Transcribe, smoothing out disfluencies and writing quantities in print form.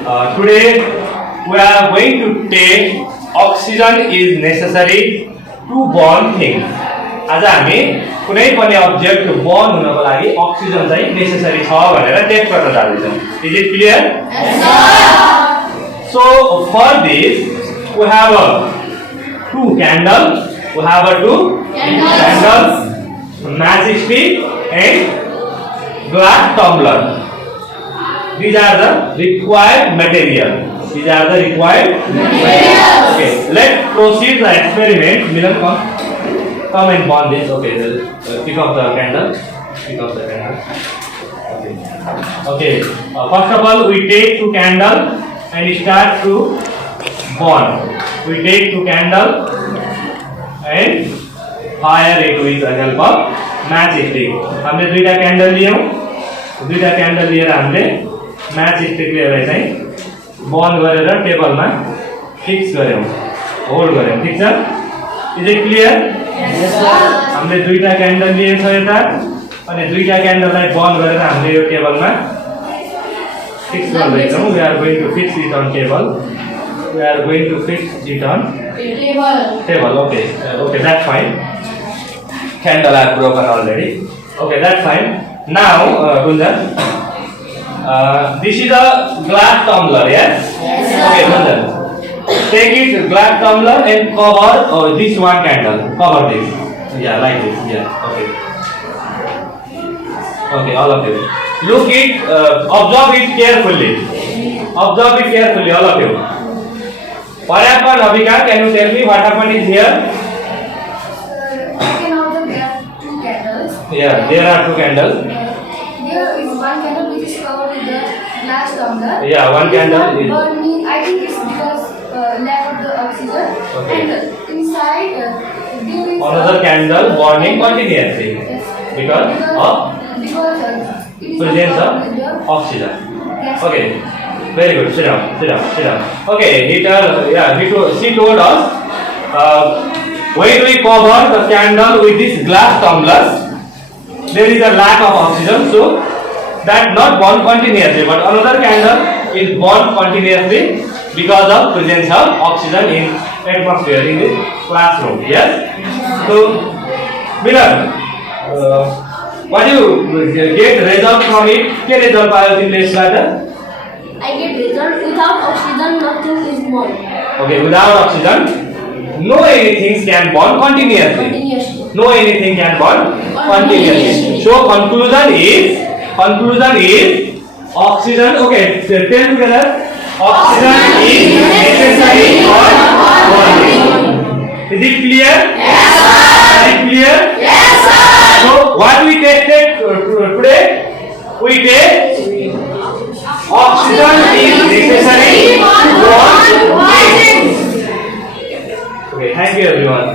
Today we are going to take oxygen is necessary to bond things. आज हामी कुनै पनि अब्जेक्ट बन्ड हुनको लागि अक्सिजन चाहिँ नेसेसरी छ भनेर टेस्ट गर्न जाँदैछौँ. Is it clear? Yes, sir. So for this we have a two candles. We have a two candles, matchstick and glass tumbler. These are the required material. These are the required materials. Okay, let's proceed the experiment. Milan, come and bond this. Okay, pick up the candle. Pick up the candle. Okay. Okay. First of all, we take two candles and start to bond. We take two candles and fire it with the help of matchstick. हमने दुईटा candle लियौं. दुईटा candle लिएर हामीले matchstick लिएर चाहिँ बन्द गरेर टेबलमा फिक्स गर्यौं, होल्ड गर्यौं. ठीक छ? Is it clear? Yes, sir. हामीले दुईटा क्यान्डल लिएछ यता अनि दुईटा क्यान्डललाई बन्द गरेर हामीले यो टेबलमा फिक्स गर्दैछौं. We are going to fix it on table. We are going to fix it on table. Okay, okay, that's fine. Candle are broken already. Okay, that's fine. Now, Gunjan, this is a glass tumbler, yes? Yes, sir. Okay, Gunjan, take it glass tumbler and cover this one candle. Cover this. Yeah, like this. Yeah. Okay. Okay, all of you. Look it. Observe it carefully. Observe it carefully, all of you. What happened, Abhika? Can you tell me what happened is here? Yeah, there are two candles. There is one candle which is covered with the glass tumbler. Yeah, one candle is burning. I think it's because lack of the oxygen. Okay. And inside there is another candle burning continuously Yes. because of it is presence covered with the of oxygen. gas. Okay, very good. Sit down, sit down, sit down. Okay, she told us when we cover the candle with this glass tumbler, there is a lack of oxygen, so that not burn continuously, but another candle is burned continuously because of presence of oxygen in atmosphere in this classroom. Yes. So, Milan, what do you get result from it? What result पायो तिमीले यसबाट? I get result without oxygen nothing is born. Okay, without oxygen, no anything can burn continuously. Continuously. No anything can burn continuously. So conclusion is oxygen. Okay, tell together. Oxygen is necessary for burning. Is it clear? Yes, sir. Is it clear? Yes, sir. So what we tested today? We test oxygen is necessary for burning. Okay, thank you everyone.